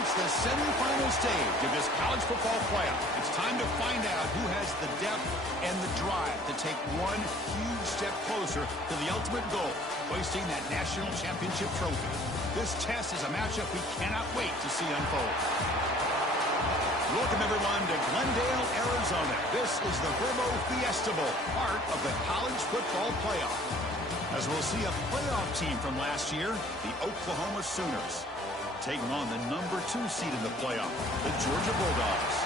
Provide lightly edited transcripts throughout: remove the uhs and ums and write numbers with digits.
reached the semifinal stage of this college football playoff. It's time to find out who has the depth and the drive to take one huge step closer to the ultimate goal, hoisting that national championship trophy. This test is a matchup we cannot wait to see unfold. Welcome, everyone, to Glendale, Arizona. This is the Verbo Fiesta Bowl, part of the college football playoff. As we'll see a playoff team from last year, the Oklahoma Sooners, taking on the number 2 seed in the playoff, the Georgia Bulldogs.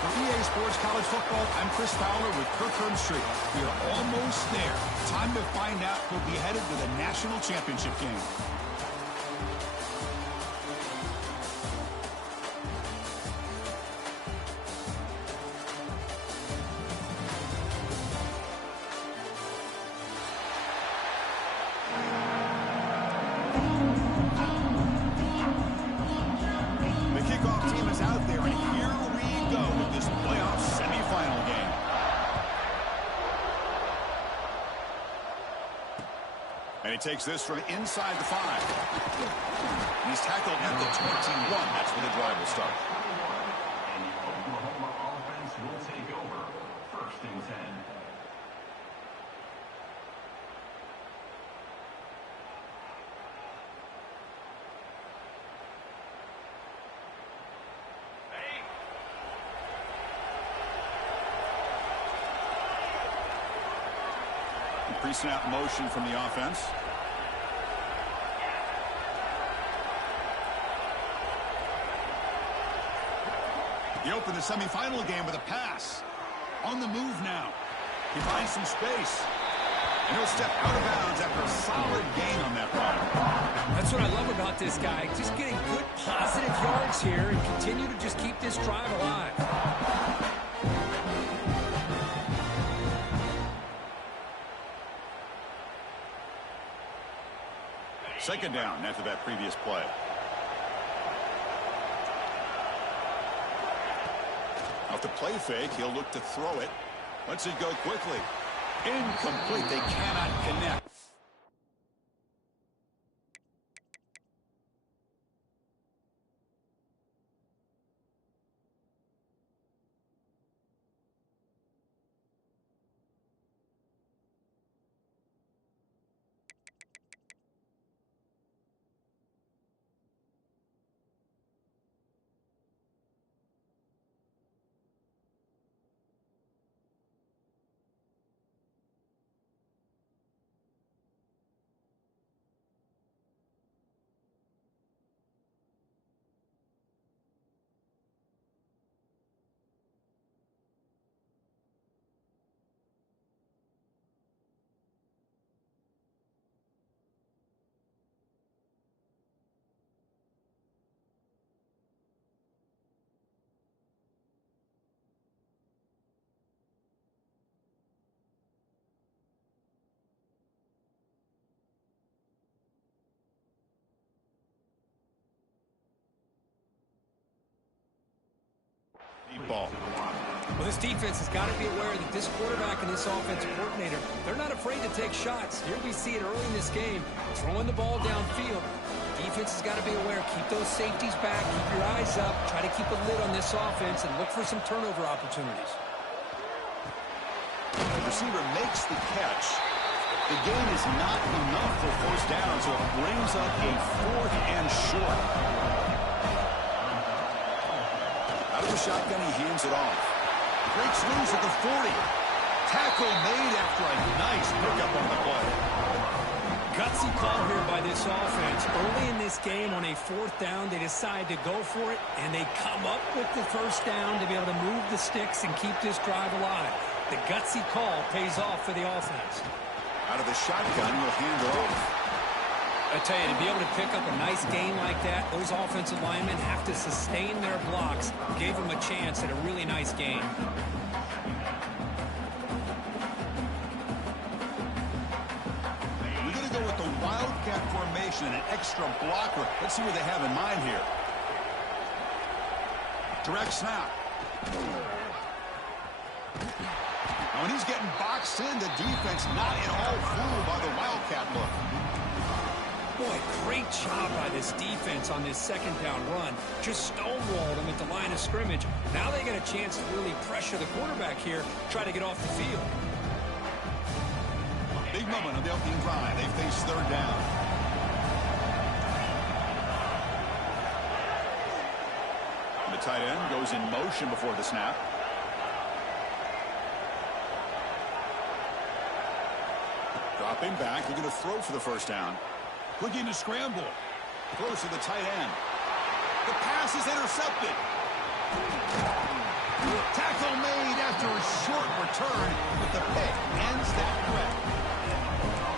For EA Sports College Football, I'm Chris Fowler with Kirk Herbstreit. We are almost there. Time to find out who'll be headed to the national championship game. And he takes this from inside the 5. And he's tackled at the 21. That's where the drive will start. And the Oklahoma offense will take over. 1st and 10. Pre-snap motion from the offense. He opened the semifinal game with a pass. On the move now. He finds some space. And he'll step out of bounds after a solid gain on that run. That's what I love about this guy. Just getting good, positive yards here and continue to just keep this drive alive. 2nd down after that previous play. Off the play fake, he'll look to throw it. Lets it go quickly. Incomplete. They cannot connect. Ball. Well, this defense has got to be aware that this quarterback and this offensive coordinator, they're not afraid to take shots. Here we see it early in this game, throwing the ball downfield. Defense has got to be aware. Keep those safeties back. Keep your eyes up. Try to keep a lid on this offense and look for some turnover opportunities. The receiver makes the catch. The gain is not enough for 1st down, so it brings up a 4th and short. Out of the shotgun, he hands it off. Breaks loose at the 40. Tackle made after a nice pickup on the play. Gutsy call here by this offense. Early in this game on a 4th down, they decide to go for it, and they come up with the 1st down to be able to move the sticks and keep this drive alive. The gutsy call pays off for the offense. Out of the shotgun, he'll hand it off. I tell you, to be able to pick up a nice gain like that, those offensive linemen have to sustain their blocks. Gave them a chance at a really nice game. We're going to go with the Wildcat formation and an extra blocker. Let's see what they have in mind here. Direct snap. Now, when he's getting boxed in, the defense not at all fooled by the Wildcat look. Boy, great job by this defense on this second down run. Just stonewalled them at the line of scrimmage. Now they get a chance to really pressure the quarterback here, try to get off the field. Big moment on the opening drive. They face third down. And the tight end goes in motion before the snap. Dropping back, they're going to throw for the first down. Looking to scramble. Throws to the tight end. The pass is intercepted. Tackle made after a short return, but the pick ends that threat.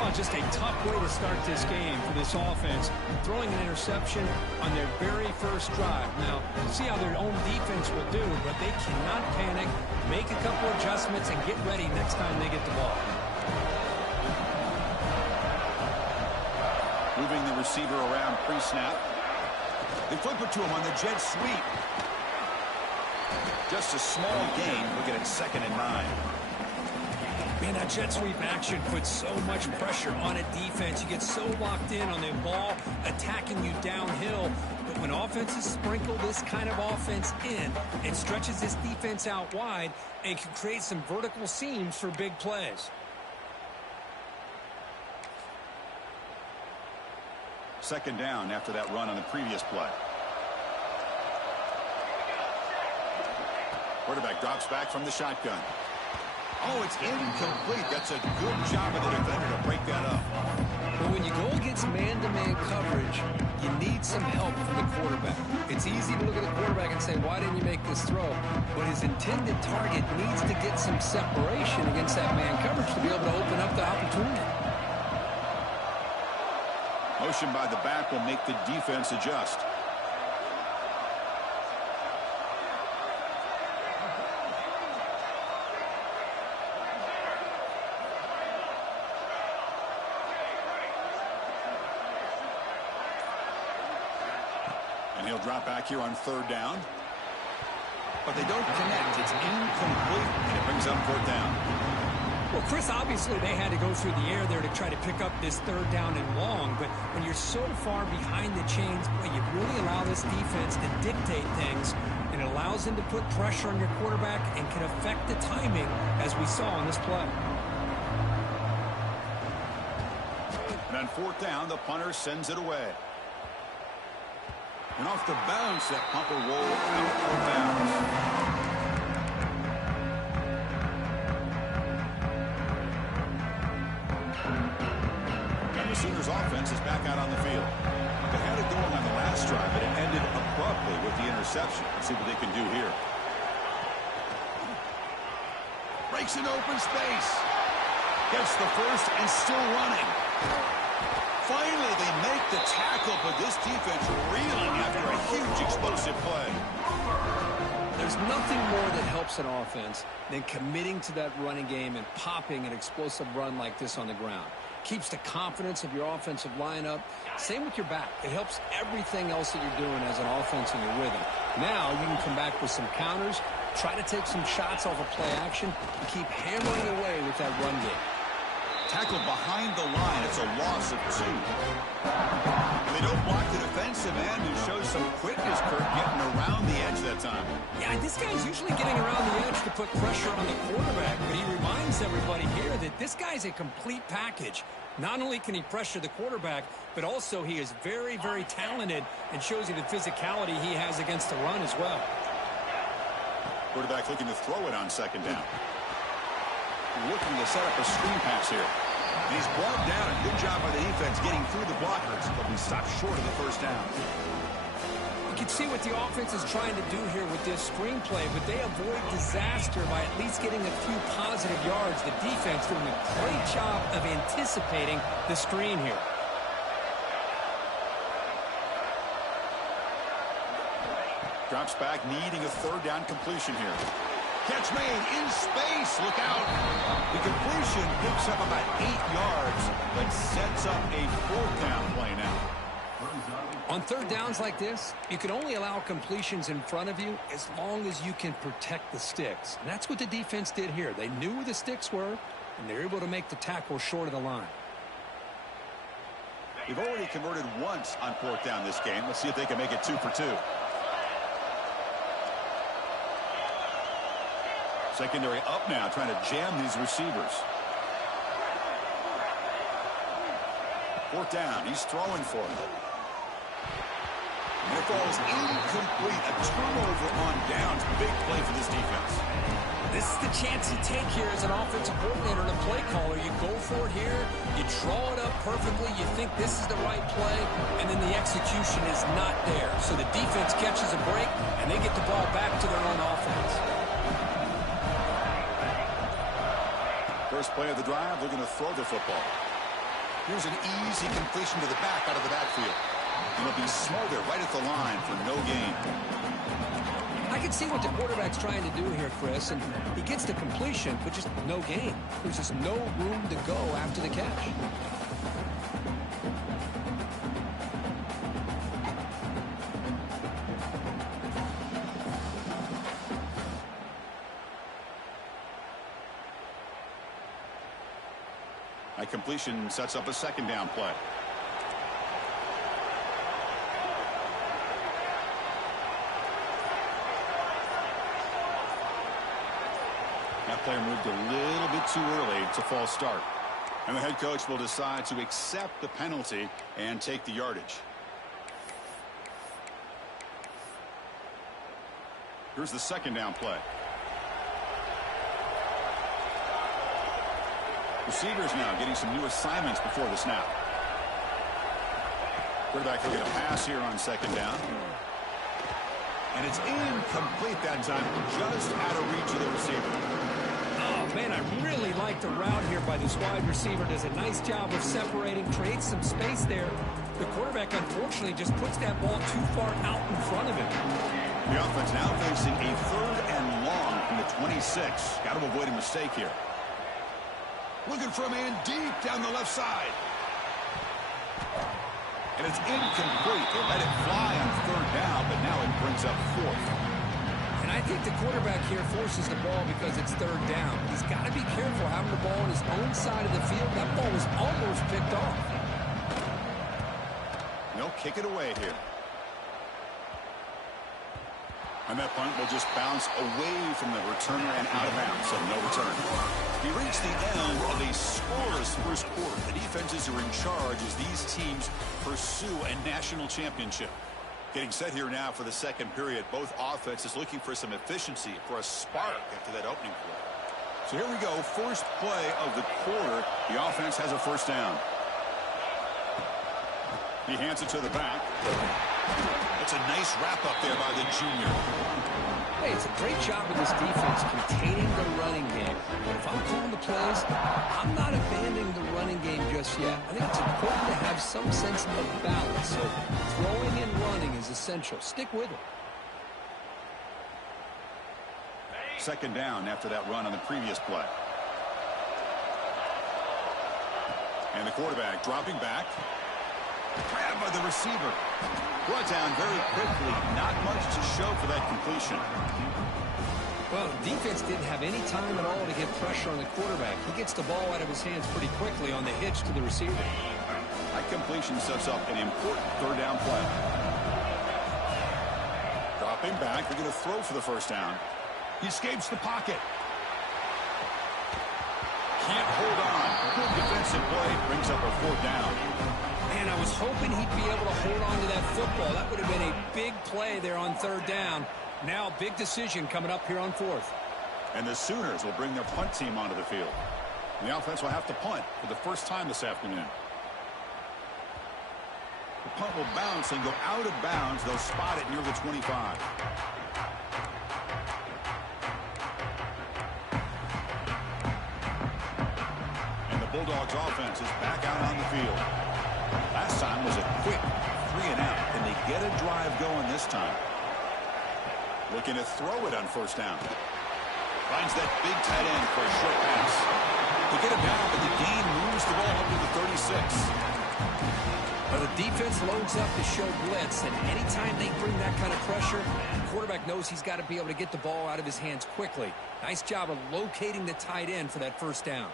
Oh, just a tough way to start this game for this offense. Throwing an interception on their very first drive. Now, see how their own defense will do, but they cannot panic, make a couple adjustments, and get ready next time they get the ball. Moving the receiver around pre-snap. They flip it to him on the jet sweep. Just a small gain. Looking at 2nd and 9. Man, that jet sweep action puts so much pressure on a defense. You get so locked in on the ball attacking you downhill. But when offenses sprinkle this kind of offense in, it stretches this defense out wide and can create some vertical seams for big plays. 2nd down after that run on the previous play. Quarterback drops back from the shotgun. Oh, it's incomplete. That's a good job of the defender to break that up. But when you go against man-to-man coverage, you need some help from the quarterback. It's easy to look at the quarterback and say, why didn't you make this throw? But his intended target needs to get some separation against that man coverage to be able to open up the opportunity. Motion by the back will make the defense adjust. And he'll drop back here on 3rd down. But they don't connect. It's incomplete, and it brings up 4th down. Well, Chris, obviously they had to go through the air there to try to pick up this 3rd down and long, but when you're so far behind the chains, boy, you really allow this defense to dictate things, and it allows them to put pressure on your quarterback and can affect the timing, as we saw on this play. And on 4th down, the punter sends it away. And off the bounce, that pumper roll out for bounds. Sooners offense is back out on the field. They had it going on the last drive, but it ended abruptly with the interception. Let's see what they can do here. Breaks an open space. Gets the first and still running. Finally, they make the tackle, but this defense reeling after a huge explosive play. There's nothing more that helps an offense than committing to that running game and popping an explosive run like this on the ground. Keeps the confidence of your offensive lineup. Same with your back. It helps everything else that you're doing as an offense in your rhythm. Now you can come back with some counters, try to take some shots off of play action, and keep hammering away with that run game. Tackled behind the line. It's a loss of 2. And they don't block the defensive end, who shows some quickness, Kurt, getting around the edge that time. Yeah, this guy's usually getting around the edge to put pressure on the quarterback, but he reminds everybody here that this guy's a complete package. Not only can he pressure the quarterback, but also he is very, very talented and shows you the physicality he has against the run as well. Quarterback looking to throw it on 2nd down. Looking to set up a screen pass here. And he's brought down. Good job by the defense getting through the blockers, but we stopped short of the first down. You can see what the offense is trying to do here with this screenplay, but they avoid disaster by at least getting a few positive yards. The defense doing a great job of anticipating the screen here. Drops back, needing a 3rd down completion here. Catch made in space. Look out. The completion picks up about 8 yards, but sets up a 4th down play now. On 3rd downs like this, you can only allow completions in front of you as long as you can protect the sticks. And that's what the defense did here. They knew where the sticks were, and they were able to make the tackle short of the line. They've already converted once on 4th down this game. Let's see if they can make it 2 for 2. Secondary up now, trying to jam these receivers. 4th down, he's throwing for it. And it falls incomplete. A turnover on downs. Big play for this defense. This is the chance you take here as an offensive coordinator and a play caller. You go for it here, you draw it up perfectly, you think this is the right play, and then the execution is not there. So the defense catches a break, and they get the ball back to their own offense. First play of the drive, they're going to throw the football. Here's an easy completion to the back out of the backfield. And it'll be smothered right at the line for no gain. I can see what the quarterback's trying to do here, Chris, and he gets the completion, but just no gain. There's just no room to go after the catch. A completion sets up a 2nd down play. That player moved a little bit too early. It's a false start. And the head coach will decide to accept the penalty and take the yardage. Here's the 2nd down play. Receivers now getting some new assignments before the snap. Quarterback will get a pass here on 2nd down. And it's incomplete that time, just out of reach of the receiver. Oh, man, I really like the route here by this wide receiver. Does a nice job of separating, creates some space there. The quarterback, unfortunately, just puts that ball too far out in front of him. The offense now facing a 3rd and long from the 26. Got to avoid a mistake here. Looking for a man deep down the left side. And it's incomplete. They let it fly on 3rd down, but now it brings up 4th. And I think the quarterback here forces the ball because it's 3rd down. He's got to be careful having the ball on his own side of the field. That ball was almost picked off. They'll kick it away here. And that punt will just bounce away from the returner and out of bounds, so no return. We reach the end of a scoreless first quarter. The defenses are in charge as these teams pursue a national championship. Getting set here now for the 2nd period. Both offenses looking for some efficiency, for a spark after that opening play. So here we go, first play of the quarter. The offense has a 1st down. He hands it to the back. It's a nice wrap-up there by the junior. Hey, it's a great job of this defense containing the running game. But if I'm calling the plays, I'm not abandoning the running game just yet. I think it's important to have some sense of balance. So throwing and running is essential. Stick with it. 2nd down after that run on the previous play. And the quarterback dropping back. Grabbed by the receiver. Brought down very quickly. Not much to show for that completion. Well, the defense didn't have any time at all to get pressure on the quarterback. He gets the ball out of his hands pretty quickly on the hitch to the receiver. That completion sets up an important 3rd down play. Dropping back. They're going to throw for the 1st down. He escapes the pocket. Can't hold on. Good defensive play. Brings up a 4th down. Man, I was hoping he'd be able to hold on to that football. That would have been a big play there on 3rd down. Now, big decision coming up here on 4th. And the Sooners will bring their punt team onto the field. And the offense will have to punt for the first time this afternoon. The punt will bounce and go out of bounds. They'll spot it near the 25. And the Bulldogs offense is back out on the field. Last time was a quick 3 and out. Can they get a drive going this time? Looking to throw it on 1st down. Finds that big tight end for a short pass. They get it down, but the gain moves the ball up to the 36. Well, the defense loads up to show blitz, and anytime they bring that kind of pressure, the quarterback knows he's got to be able to get the ball out of his hands quickly. Nice job of locating the tight end for that 1st down.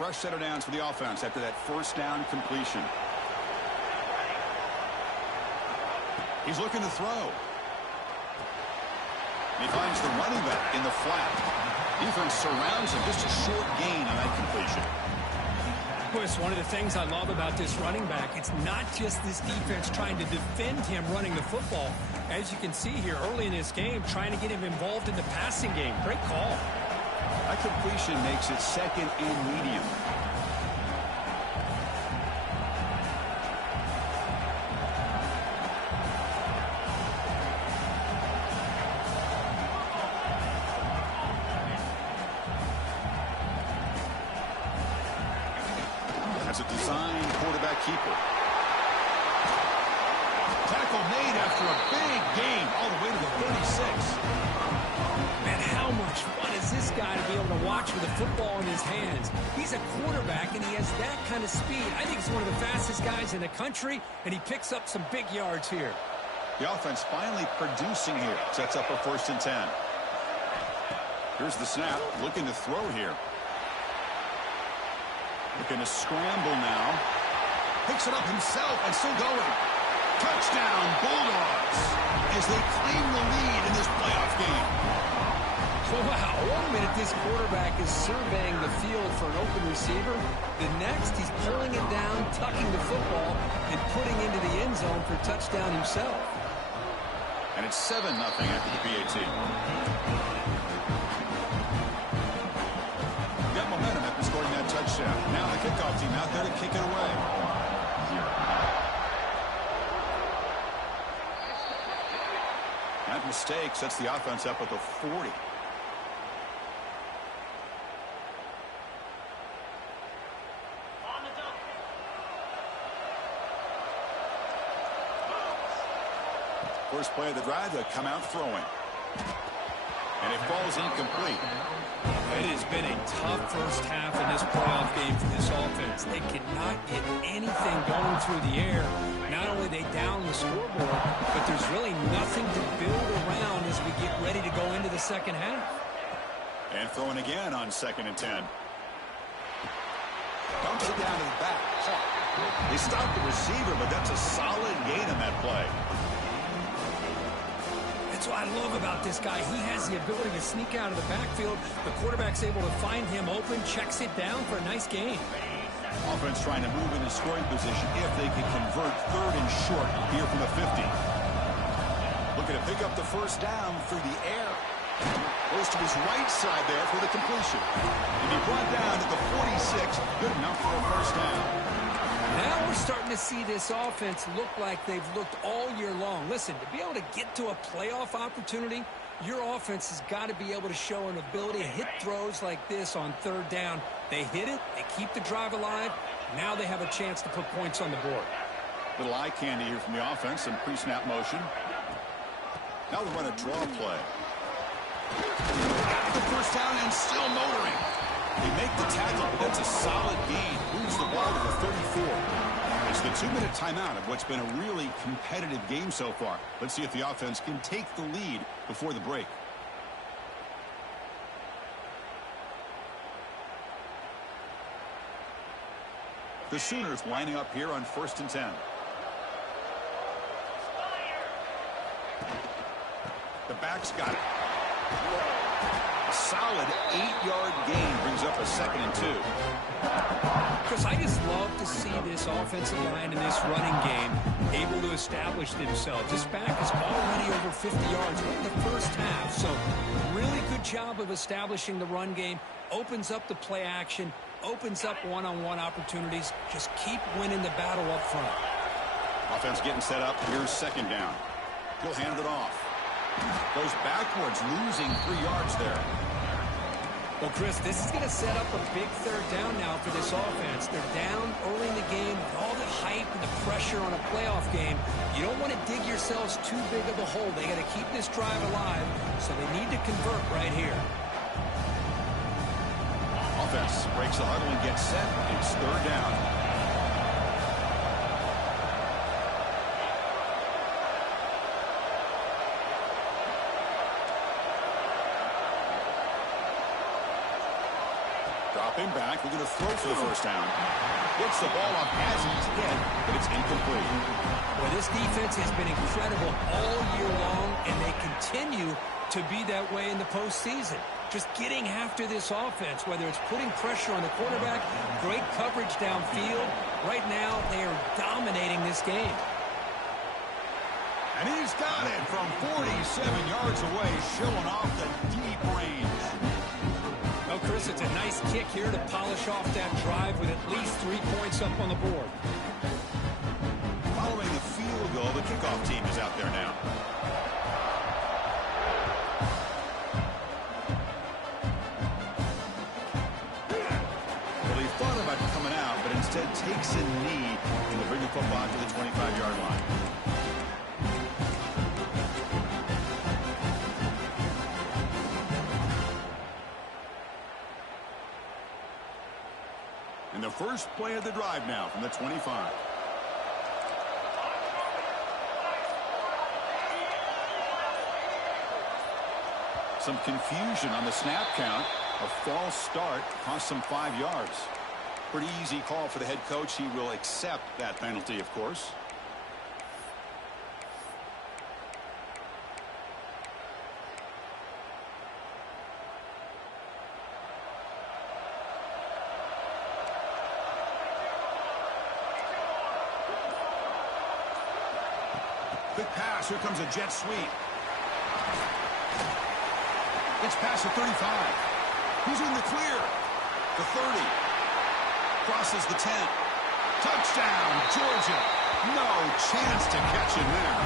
fresh set of downs for the offense after that first down completion. He's looking to throw. He finds the running back in the flat. Defense surrounds him. Just a short gain on that completion. Well, it's one of the things I love about this running back. It's not just this defense trying to defend him running the football. As you can see here early in this game, trying to get him involved in the passing game. Great call. That completion makes it second and medium. That's a design quarterback keeper. Tackle made after a big gain all the way to the 36. Man, how much fun is this guy to be able to watch with a football in his hands? He's a quarterback, and he has that kind of speed. I think he's one of the fastest guys in the country, and he picks up some big yards here. The offense finally producing here. Sets up a 1st and 10. Here's the snap. Looking to throw here. Looking to scramble now. Picks it up himself and still going. Touchdown, Bulldogs, as they claim the lead in this playoff game. Wow, 1 minute this quarterback is surveying the field for an open receiver. The next, he's pulling it down, tucking the football, and putting into the end zone for a touchdown himself. And it's 7-0 after the PAT. Got momentum after scoring that touchdown. Now the kickoff team out there to kick it away. That mistake sets the offense up at the 40. First play of the drive, they come out throwing. And it falls incomplete. It has been a tough first half in this playoff game for this offense. They cannot get anything going through the air. Not only they down the scoreboard, but there's really nothing to build around as we get ready to go into the second half. And throwing again on 2nd and 10. Dumps it down to the back. They stopped the receiver, but that's a solid gain on that play. That's what I love about this guy. He has the ability to sneak out of the backfield. The quarterback's able to find him open, checks it down for a nice gain. Offense trying to move into scoring position if they can convert 3rd and short here from the 50. Looking to pick up the first down through the air. Goes to his right side there for the completion. And he brought down to the 46. Good enough for a first down. Now we're starting to see this offense look like they've looked all year long. Listen, to be able to get to a playoff opportunity, your offense has got to be able to show an ability to hit throws like this on 3rd down. They hit it, they keep the drive alive. Now they have a chance to put points on the board. Little eye candy here from the offense, some pre-snap motion. Now they run a draw play. Got the first down and still motoring. They make the tackle, but that's a solid gain. Moves the ball to the 34. It's the 2-minute timeout of what's been a really competitive game so far. Let's see if the offense can take the lead before the break. The Sooners lining up here on 1st and 10. The back's got it. A solid 8-yard gain brings up a 2nd and 2. Chris, I just love to see this offensive line and this running game able to establish themselves. This back is already over 50 yards in the first half, so really good job of establishing the run game. Opens up the play action, opens up one-on-one opportunities. Just keep winning the battle up front. Offense getting set up. Here's 2nd down. He'll hand it off. Goes backwards, losing 3 yards there. Well, Chris, this is going to set up a big 3rd down now for this offense. They're down early in the game with all the hype and the pressure on a playoff game. You don't want to dig yourselves too big of a hole. They got to keep this drive alive, so they need to convert right here. Offense breaks the huddle and gets set. It's 3rd down. Dropping back, we're going to throw for the first down. Gets the ball up as he's hit, but it's incomplete. Well, this defense has been incredible all year long, and they continue to be that way in the postseason. Just getting after this offense, whether it's putting pressure on the quarterback, great coverage downfield. Right now, they are dominating this game. And he's got it from 47 yards away, showing off the deep range. Well, Chris, it's a nice kick here to polish off that drive with at least 3 points up on the board. Following the field goal, the kickoff team is out there now. Well, he thought about coming out, but instead takes a knee and will bring the football to the 25-yard line. And the first play of the drive now from the 25. Some confusion on the snap count. A false start cost him 5 yards. Pretty easy call for the head coach. He will accept that penalty, of course. Quick pass. Here comes a jet sweep. Gets past the 35. He's in the clear. The 30. Crosses the 10. Touchdown, Georgia. No chance to catch him there.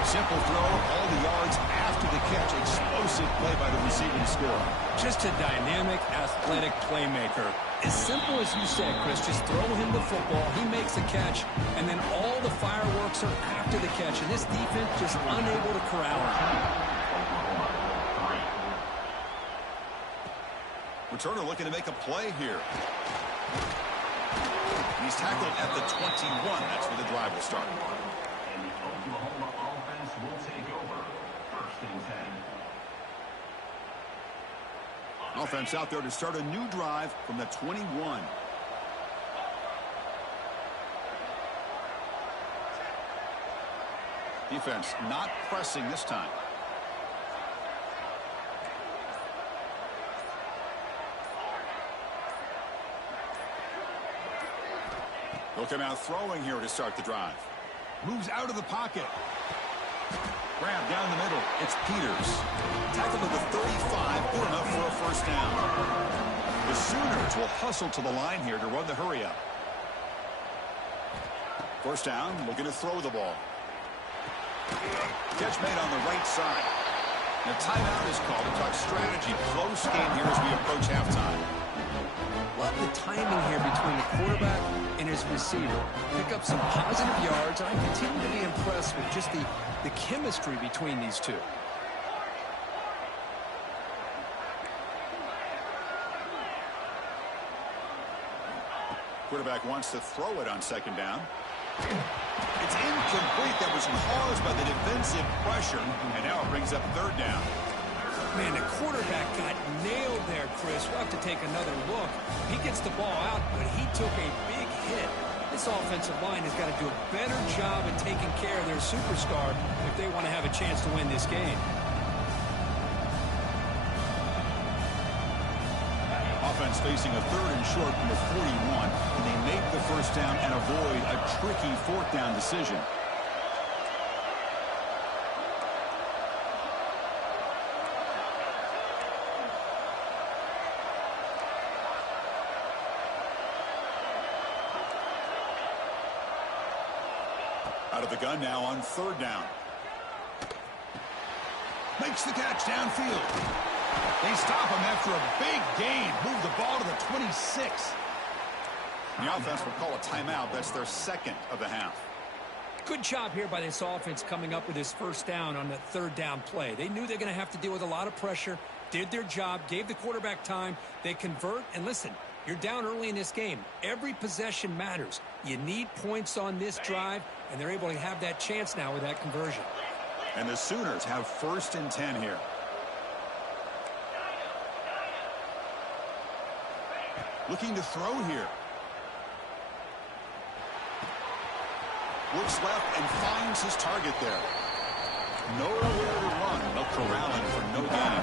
Simple throw, all the yards after the catch. Explosive play by the receiving score. Just a dynamic, athletic playmaker. As simple as you said, Chris, just throw him the football, he makes a catch, and then all the fireworks are after the catch, and this defense just unable to corral him. Returner looking to make a play here. He's tackled at the 21. That's where the drive will start. And the Oklahoma offense will take over. First and 10. Offense out there to start a new drive from the 21. Defense not pressing this time. They'll come out throwing here to start the drive. Moves out of the pocket. Grab down the middle. It's Peters. Tackled at the 35. Good enough for a first down. The Sooners will hustle to the line here to run the hurry up. First down, looking to throw the ball. Catch made on the right side. And a timeout is called to talk strategy. Close game here as we approach halftime. Love the timing here between the quarterback and his receiver. Pick up some positive yards, and I continue to be impressed with just the chemistry between these two. Quarterback wants to throw it on second down. It's incomplete. That was caused by the defensive pressure, and now it brings up third down. Man, the quarterback got nailed there, Chris. We'll have to take another look. He gets the ball out, but he took a big hit. This offensive line has got to do a better job in taking care of their superstar if they want to have a chance to win this game. Offense facing a third and short from the 41, and they make the first down and avoid a tricky fourth down decision. Out of the gun now on third down. Makes the catch downfield. They stop him after a big gain. Move the ball to the 26. The offense will call a timeout. That's their second of the half. Good job here by this offense coming up with this first down on the third down play. They knew they're going to have to deal with a lot of pressure, did their job, gave the quarterback time. They convert, and listen, you're down early in this game. Every possession matters. You need points on this drive, and they're able to have that chance now with that conversion. And the Sooners have first and 10 here. Looking to throw here. Looks left and finds his target there. Nowhere to run. They'll corral him for no gain.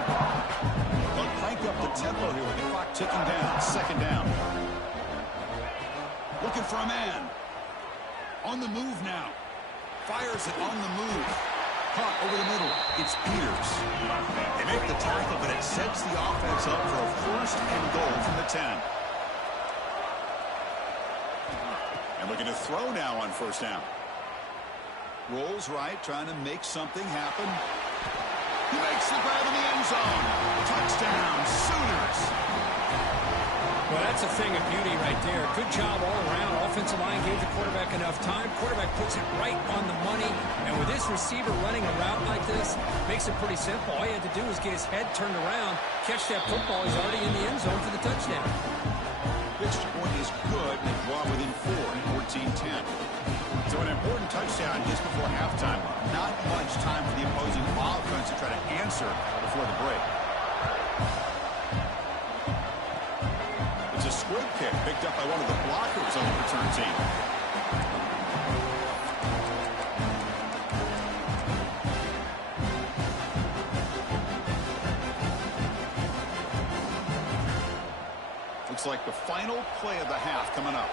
They'll crank up the tempo here with the clock ticking down. Second down. Looking for a man. On the move now. Fires it on the move. Caught over the middle. It's Peters. They make the tackle, but it sets the offense up for a first and goal from the 10. And looking to throw now on first down. Rolls right, trying to make something happen. He makes the grab in the end zone. Touchdown, Sooners. Well, that's a thing of beauty right there. Good job all around. Offensive line gave the quarterback enough time. Quarterback puts it right on the money. And with this receiver running a route like this, makes it pretty simple. All he had to do was get his head turned around, catch that football. He's already in the end zone for the touchdown. Pitch point is good, and they draw within 4, 14-10. So an important touchdown just before halftime. Not much time for the opposing offense to try to answer before the break. It's a squib kick picked up by one of the blockers on the return team. Looks like the final play of the half coming up.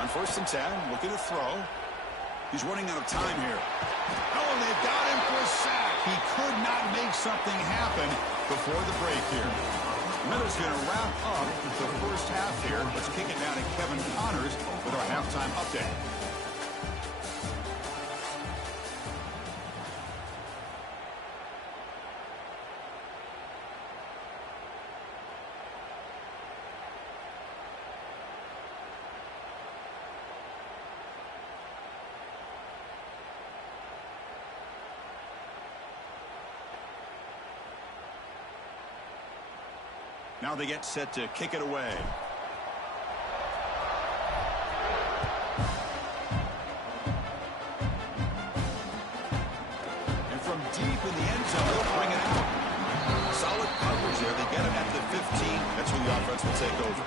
On first and 10, looking to throw. He's running out of time here. Oh, and they've got him for a sack. He could not make something happen before the break here. Miller's going to wrap up the first half here. Let's kick it down to Kevin Connors with our halftime update. Now they get set to kick it away. And from deep in the end zone, they'll bring it out. Solid coverage there. They get him at the 15. That's when the offense will take over.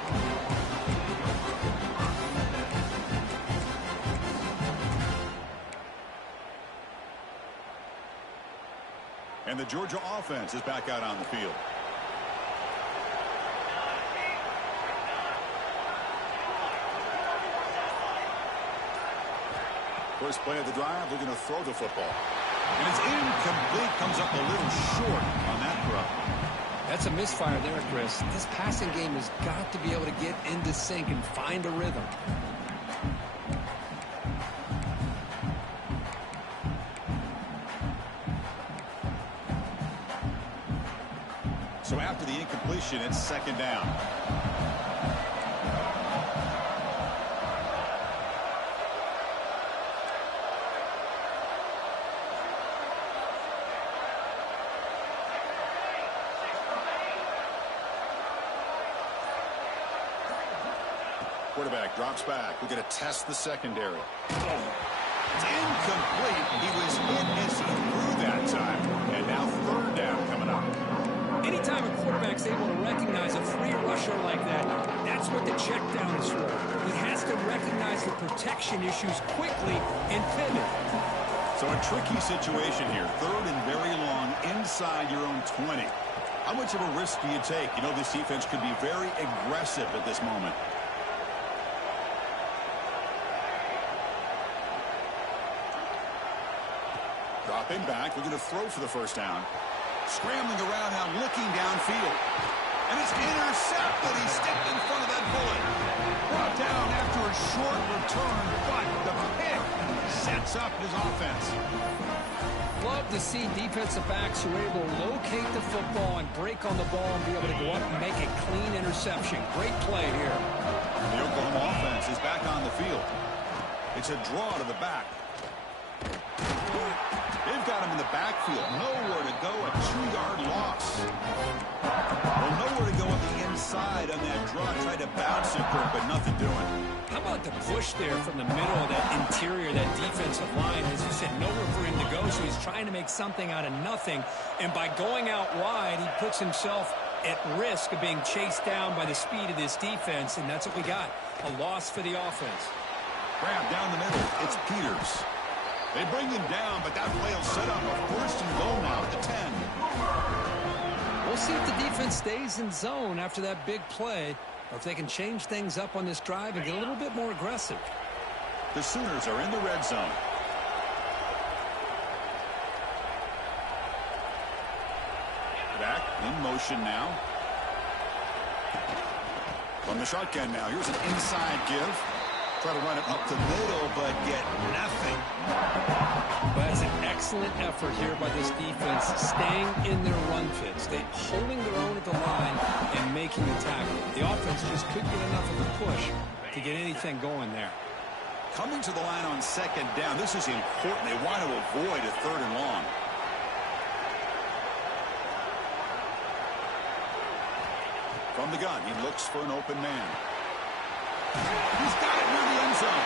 And the Georgia offense is back out on the field. First play of the drive, looking to throw the football. And it's incomplete, comes up a little short on that throw. That's a misfire there, Chris. This passing game has got to be able to get into sync and find a rhythm. So after the incompletion, it's second down. Quarterback drops back. We're going to test the secondary. It's incomplete. He was in as he threw that time. And now third down coming up. Anytime a quarterback's able to recognize a free rusher like that, that's what the check down is for. He has to recognize the protection issues quickly and pivot. So a tricky situation here. Third and very long inside your own 20. How much of a risk do you take? You know, this defense could be very aggressive at this moment. Dropping back, we're going to throw for the first down. Scrambling around now, looking downfield. And it's intercepted. He stepped in front of that bullet. Brought down after a short return, but the pick sets up his offense. Love to see defensive backs who are able to locate the football and break on the ball and be able to go up and make a clean interception. Great play here. The Oklahoma offense is back on the field. It's a draw to the back. They've got him in the backfield. Nowhere to go. A 2-yard loss. Well, nowhere to go on the inside on that draw. Tried to bounce it, but nothing doing. How about the push there from the middle of that interior, that defensive line? As you said, nowhere for him to go, so he's trying to make something out of nothing. And by going out wide, he puts himself at risk of being chased down by the speed of this defense, and that's what we got, a loss for the offense. Grab down the middle. It's Peters. They bring him down, but that play will set up a first and goal now at the 10. We'll see if the defense stays in zone after that big play, or if they can change things up on this drive and get a little bit more aggressive. The Sooners are in the red zone. Back in motion now. From the shotgun now. Here's an inside give. Try to run it up the middle, but get nothing. But it's an excellent effort here by this defense, staying in their run fits, holding their own at the line and making the tackle. The offense just couldn't get enough of a push to get anything going there. Coming to the line on second down, this is important. They want to avoid a third and long. From the gun, he looks for an open man. He's got it near the end zone.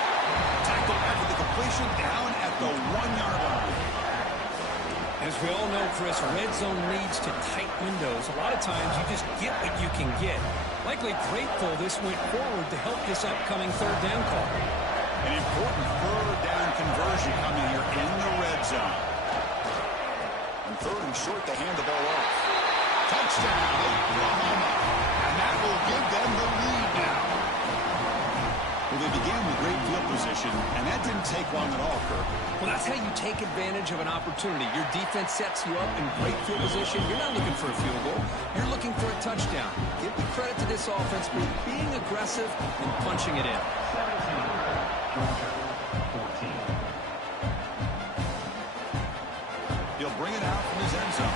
Tackle after the completion, down at the 1-yard line. As we all know, Chris, red zone leads to tight windows. A lot of times you just get what you can get. Likely grateful this went forward to help this upcoming third down call. An important third down conversion coming here in the red zone. And third and short, they hand the ball off. Touchdown, Oklahoma. And that will give them the lead now. Well, they began with great field position, and that didn't take long at all, Kirk. Well, that's how you take advantage of an opportunity. Your defense sets you up in great field position. You're not looking for a field goal. You're looking for a touchdown. Give the credit to this offense for being aggressive and punching it in. 14. He'll bring it out from his end zone.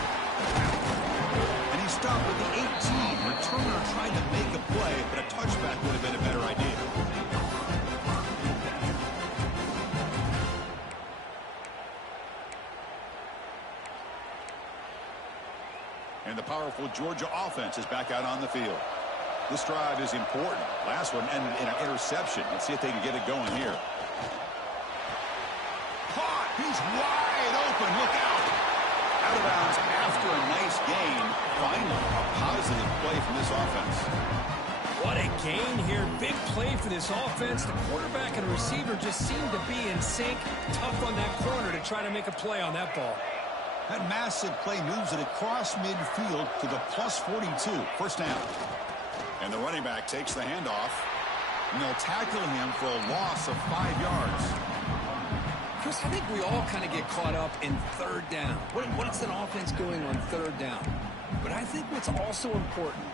And he stopped with the 18. Returner tried to make a play, but a touchback would have been a better idea. And the powerful Georgia offense is back out on the field. This drive is important. Last one ended in an interception. Let's see if they can get it going here. Caught! He's wide open. Look out! Out of bounds after a nice gain. Finally, a positive play from this offense. What a gain here. Big play for this offense. The quarterback and receiver just seemed to be in sync. Tough on that corner to try to make a play on that ball. That massive play moves it across midfield to the plus 42. First down. And the running back takes the handoff. And they'll tackle him for a loss of 5 yards. Chris, I think we all kind of get caught up in third down. What's an offense doing on third down? But I think what's also important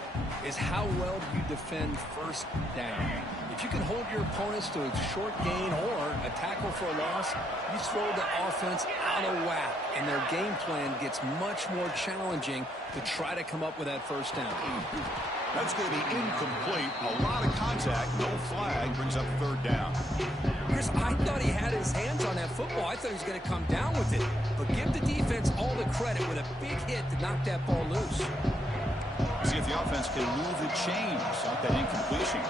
is how well you defend first down. If you can hold your opponents to a short gain or a tackle for a loss, you throw the offense out of whack, and their game plan gets much more challenging to try to come up with that first down. That's going to be incomplete. A lot of contact. No flag. Brings up third down. Chris, I thought he had his hands on that football. I thought he was going to come down with it. But give the defense all the credit with a big hit to knock that ball loose. See if the offense can move the chains off that incompletion.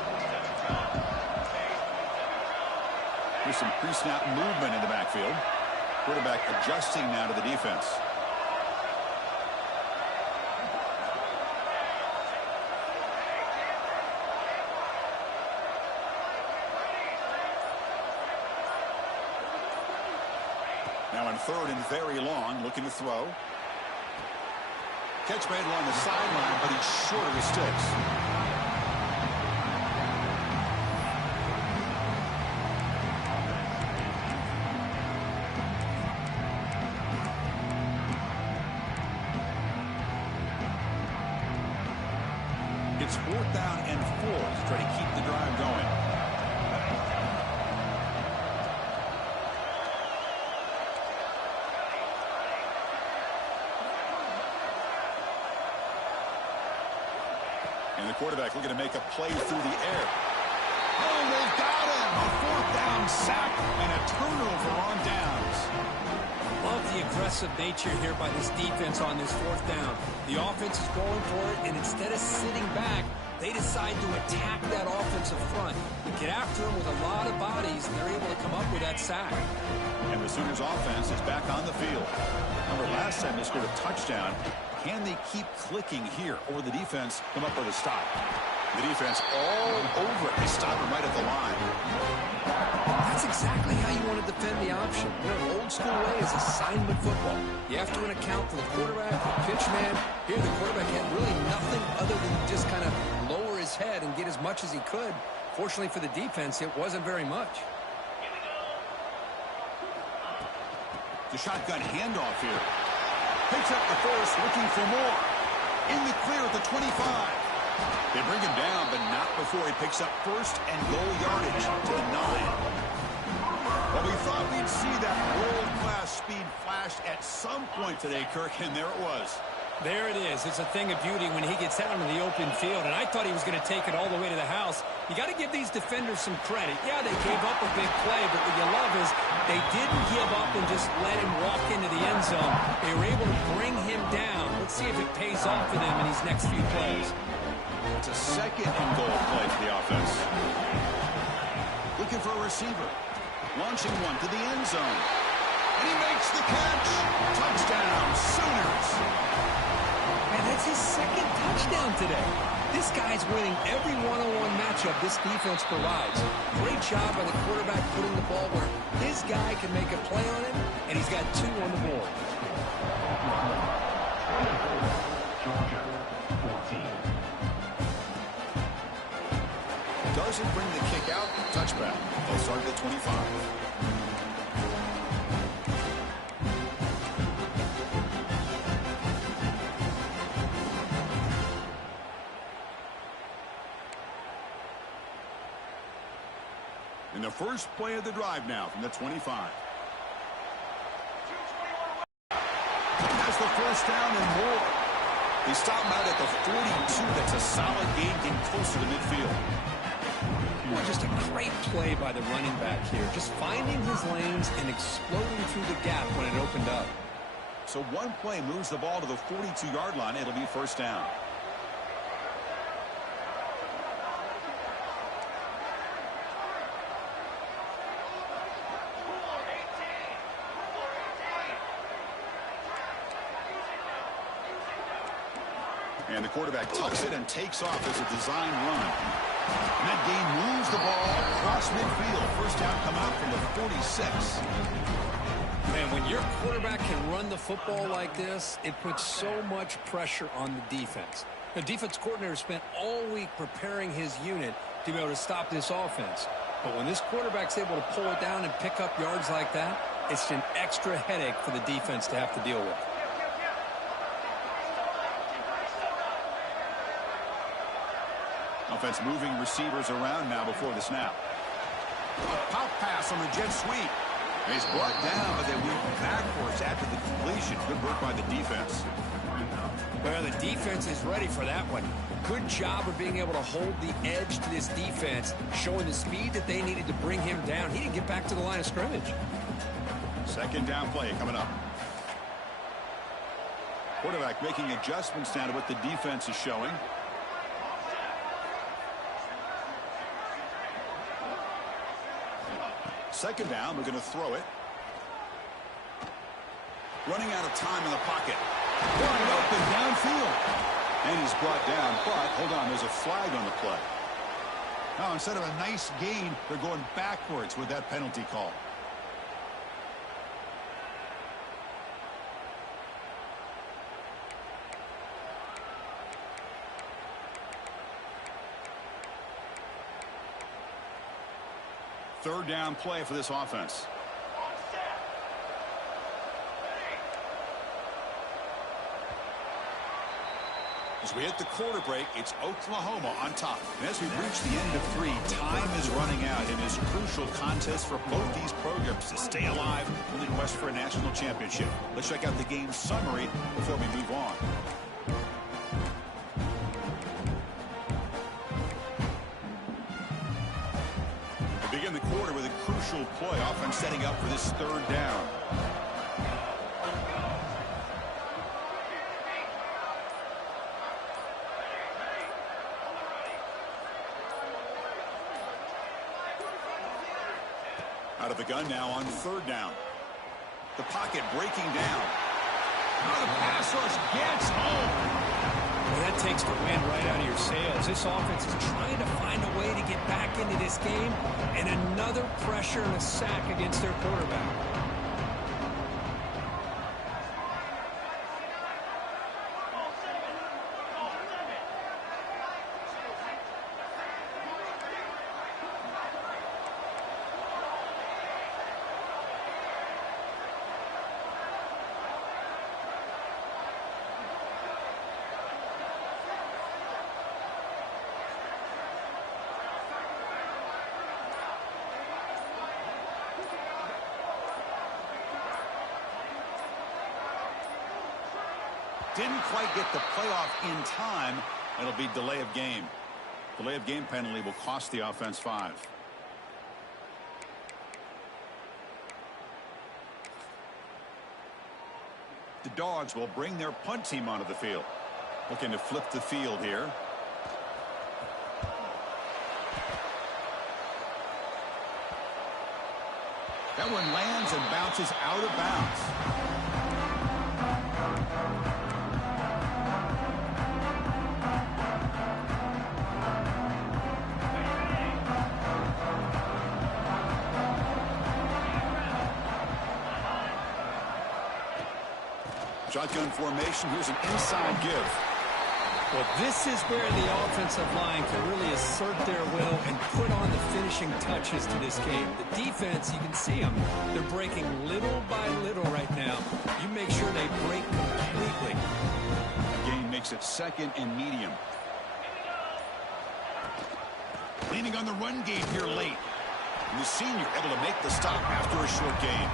Here's some pre-snap movement in the backfield. Quarterback adjusting now to the defense. Now in third and very long, looking to throw. Catch made along the sideline, but he's short of the sticks. It's 4th down and 4 to try to keep the drive going. And the quarterback looking to make a play through the air. Oh, they've got him! A 4th down sack and a turnover on downs. Love the aggressive nature here by this defense on this 4th down. The offense is going for it, and instead of sitting back, they decide to attack that offensive front. get after him with a lot of bodies, and they're able to come up with that sack. And the Sooners offense is back on the field. Remember, last time they scored a touchdown. Can they keep clicking here, or the defense come up with a stop? The defense all over it. They stop him right at the line. That's exactly how you want to defend the option. You know, the old school way is assignment football. You have to account for the quarterback, the pitch man. Here, the quarterback had really nothing other than just kind of lower his head and get as much as he could. Fortunately for the defense, it wasn't very much. The shotgun handoff here. Picks up the first, looking for more. In the clear at the 25. They bring him down, but not before he picks up first and goal yardage to the 9. Well, we thought we'd see that world-class speed flash at some point today, Kirk, and there it was. There it is. It's a thing of beauty when he gets out into the open field, and I thought he was going to take it all the way to the house. You got to give these defenders some credit. Yeah, they gave up a big play, but what you love is they didn't give up and just let him walk into the end zone. They were able to bring him down. Let's see if it pays off for them in these next few plays. It's a second and goal play for the offense. Looking for a receiver. Launching one to the end zone. And he makes the catch. Touchdown, Sooners. Man, that's his second touchdown today. This guy's winning every one-on-one matchup this defense provides. Great job by the quarterback putting the ball where his guy can make a play on him, and he's got 2 on the board. Georgia, 14. Doesn't bring the kick out. Touchback. They'll start at 25. In the first play of the drive now from the 25. Has the first down and more. They stop him out at the 42. That's a solid gain, getting closer to midfield. Well, just a great play by the running back here. Just finding his lanes and exploding through the gap when it opened up. So one play moves the ball to the 42-yard line. It'll be first down. And the quarterback tucks it and takes off as a design run. And that gain moves the ball across midfield. First down coming up from the 46. And when your quarterback can run the football like this, it puts so much pressure on the defense. The defense coordinator spent all week preparing his unit to be able to stop this offense. But when this quarterback's able to pull it down and pick up yards like that, it's an extra headache for the defense to have to deal with. Offense moving receivers around now before the snap. A pop pass on the jet sweep. He's brought down, but they went backwards after the completion. Good work by the defense. Well, the defense is ready for that one. Good job of being able to hold the edge to this defense, showing the speed that they needed to bring him down. He didn't get back to the line of scrimmage. Second down play coming up. Quarterback making adjustments down to what the defense is showing. Second down, we're going to throw it. Running out of time in the pocket. Wide open downfield. And he's brought down, but hold on, there's a flag on the play. Now, instead of a nice gain, they're going backwards with that penalty call. Third down play for this offense. As we hit the quarter break, it's Oklahoma on top. And as we reach the end of 3, time is running out in this crucial contest for both these programs to stay alive in the quest for a national championship. Let's check out the game summary before we move on. We begin the quarter with a crucial play, offense setting up for this third down. Out of the gun now on third down. The pocket breaking down. Oh, the pass rush gets home. Well, that takes the wind right out of your sails. This offense is trying to find a way to get back into this game, and another pressure and a sack against their quarterback. Didn't quite get the playoff in time. It'll be delay of game. Delay of game penalty will cost the offense 5. The Dogs will bring their punt team onto the field. Looking to flip the field here. That one lands and bounces out of bounds. Shotgun formation. Here's an inside give. Well, this is where the offensive line can really assert their will and put on the finishing touches to this game. The defense, you can see them. They're breaking little by little right now. You make sure they break completely. Gain makes it second and medium. Leaning on the run game here late. And the senior able to make the stop after a short gain.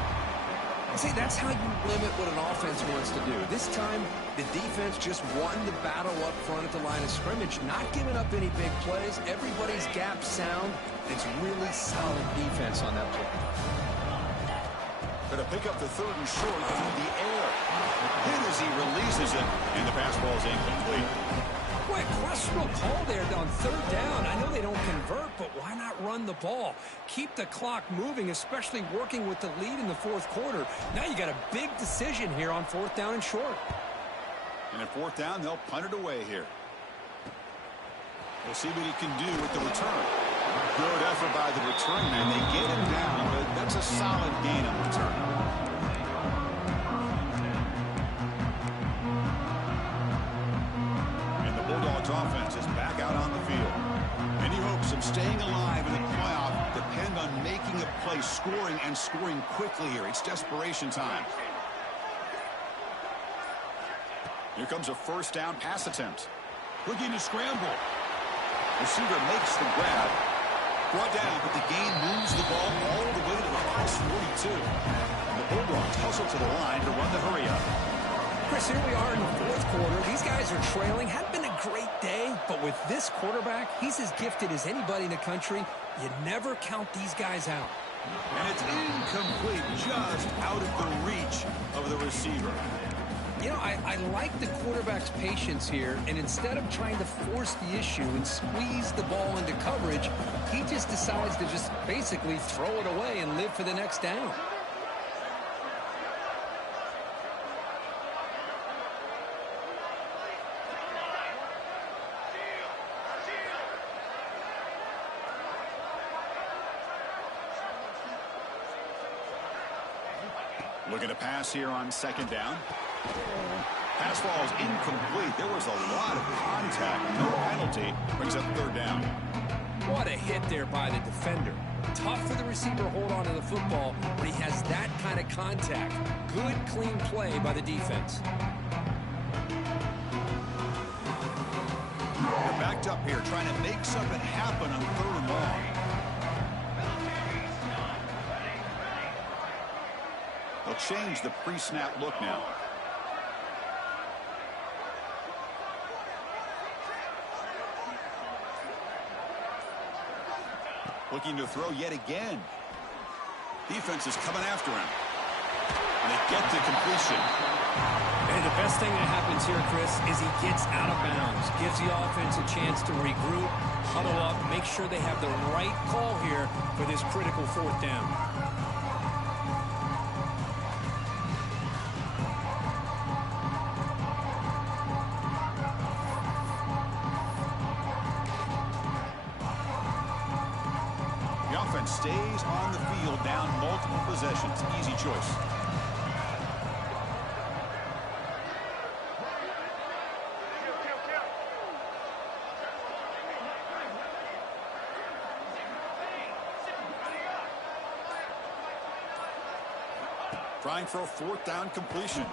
See, that's how you limit what an offense wants to do. This time, the defense just won the battle up front at the line of scrimmage, not giving up any big plays. Everybody's gap sound. It's really solid defense on that play. Going to pick up the third and short through the air. Hit as he releases it, and the pass ball is incomplete. Boy, questionable call there on third down. I know they don't convert, but why not run the ball? Keep the clock moving, especially working with the lead in the fourth quarter. Now you got a big decision here on fourth down and short. And at fourth down, they'll punt it away here. We'll see what he can do with the return. Good effort by the return man. They get him down, but that's a solid gain on return. Bulldogs offense is back out on the field. Any hopes of staying alive in the playoff depend on making a play, scoring, and scoring quickly here. It's desperation time. Here comes a first down pass attempt. Looking to scramble. Receiver makes the grab. Brought down, but the gain moves the ball all the way to the house 42. And the Bulldogs hustle to the line to run the hurry up. Chris, here we are in the fourth quarter. These guys are trailing. Hadn't been a great day, but with this quarterback, he's as gifted as anybody in the country. You never count these guys out. And it's incomplete, just out of the reach of the receiver. You know, I like the quarterback's patience here, and instead of trying to force the issue and squeeze the ball into coverage, he just decides to just basically throw it away and live for the next down. Looking to pass here on second down. Pass ball is incomplete. There was a lot of contact. No penalty. Brings up third down. What a hit there by the defender. Tough for the receiver to hold on to the football when he has that kind of contact. Good, clean play by the defense. They're backed up here trying to make something happen on third and long. They'll change the pre-snap look now. Looking to throw yet again. Defense is coming after him. And they get the completion. And the best thing that happens here, Chris, is he gets out of bounds. Gives the offense a chance to regroup, huddle up, make sure they have the right call here for this critical fourth down. offense stays on the field down multiple possessions. Easy choice. Trying for a fourth down completion.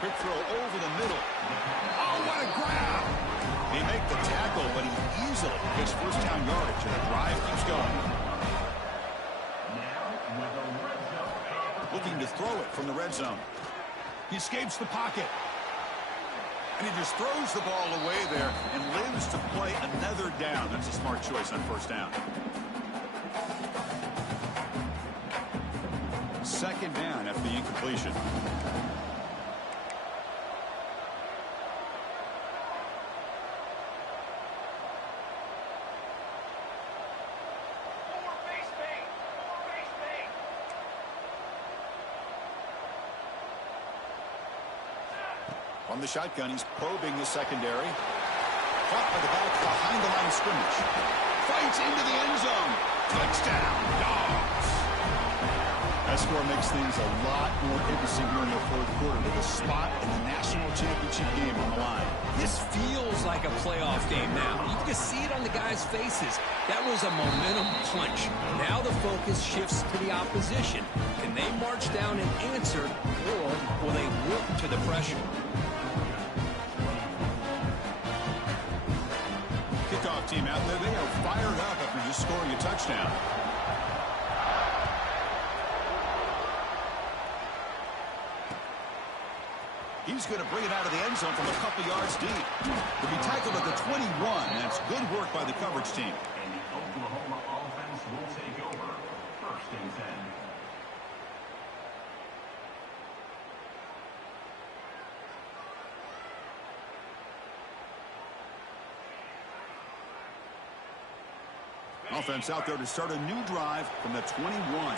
Quick throw over the middle. Oh, what a grab! They make the tackle, but he easily gets first down yardage, and the drive keeps going. Looking to throw it from the red zone. He escapes the pocket. And he just throws the ball away there and lives to play another down. That's a smart choice on first down. Second down after the incompletion. From the shotgun, he's probing the secondary. Caught by the back behind the line of scrimmage. Fights into the end zone. Touchdown, Dogs. That score makes things a lot more interesting here in the fourth quarter with a spot in the national championship game on the line. This feels like a playoff game now. You can just see it on the guys' faces. That was a momentum punch. Now the focus shifts to the opposition. Can they march down and answer, or will they look to the pressure? Kickoff team out there, they are fired up after just scoring a touchdown. He's going to bring it out of the end zone from a couple yards deep. To be tackled at the 21. That's good work by the coverage team. And the Oklahoma offense will take over. First and 10. Offense out there to start a new drive from the 21.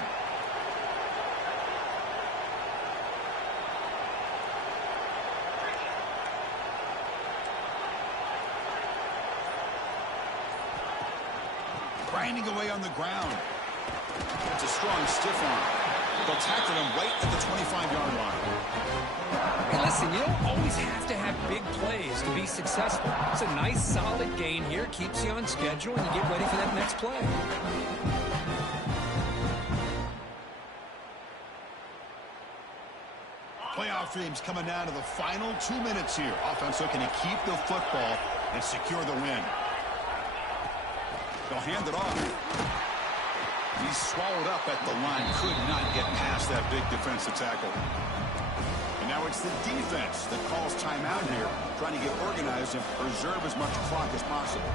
Grinding away on the ground. It's a strong stiff arm. They'll tackle him right at the 25-yard line. Hey, listen, you don't always have to have big plays to be successful. It's a nice, solid gain here. Keeps you on schedule, and you get ready for that next play. Playoff dreams coming down to the final 2 minutes here. Offense looking to keep the football and secure the win. They'll hand it off. He's swallowed up at the line. Could not get past that big defensive tackle. And now it's the defense that calls timeout here, trying to get organized and preserve as much clock as possible.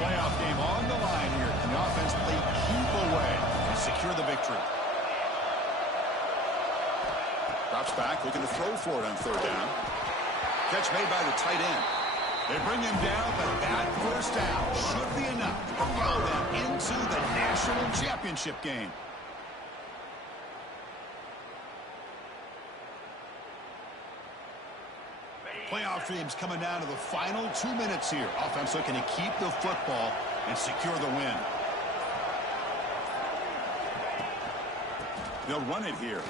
Playoff game on the line here. And the offense, they keep away and secure the victory. Drops back, looking to throw for it on third down. Catch made by the tight end. They bring him down, but that first down should be enough to propel them into the national championship game. Playoff dreams coming down to the final 2 minutes here. Offense looking to keep the football and secure the win. They'll run it here.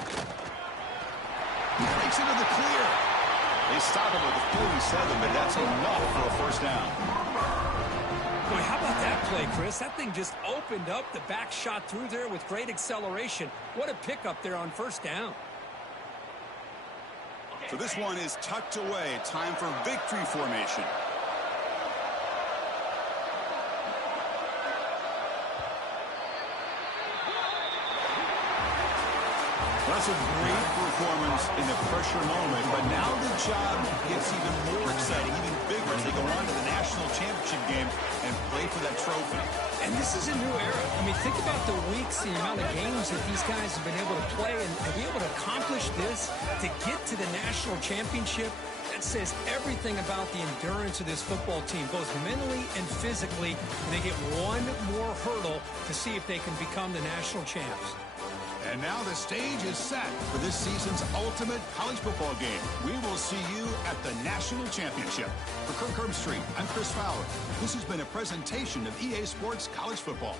Breaks into the clear. They stop him with the 47, but that's enough for a first down. Boy, how about that play, Chris? That thing just opened up. The back shot through there with great acceleration. What a pickup there on first down. So this one is tucked away. Time for victory formation. That's a great performance in the pressure moment, but now the job gets even more exciting, even bigger as they go on to the national championship game and play for that trophy. And this is a new era. I mean, think about the weeks, the amount of games that these guys have been able to play and be able to accomplish this, to get to the national championship. That says everything about the endurance of this football team, both mentally and physically. And they get one more hurdle to see if they can become the national champs. And now the stage is set for this season's ultimate college football game. We will see you at the national championship. For Kirk Herbstreit, I'm Chris Fowler. This has been a presentation of EA Sports College Football.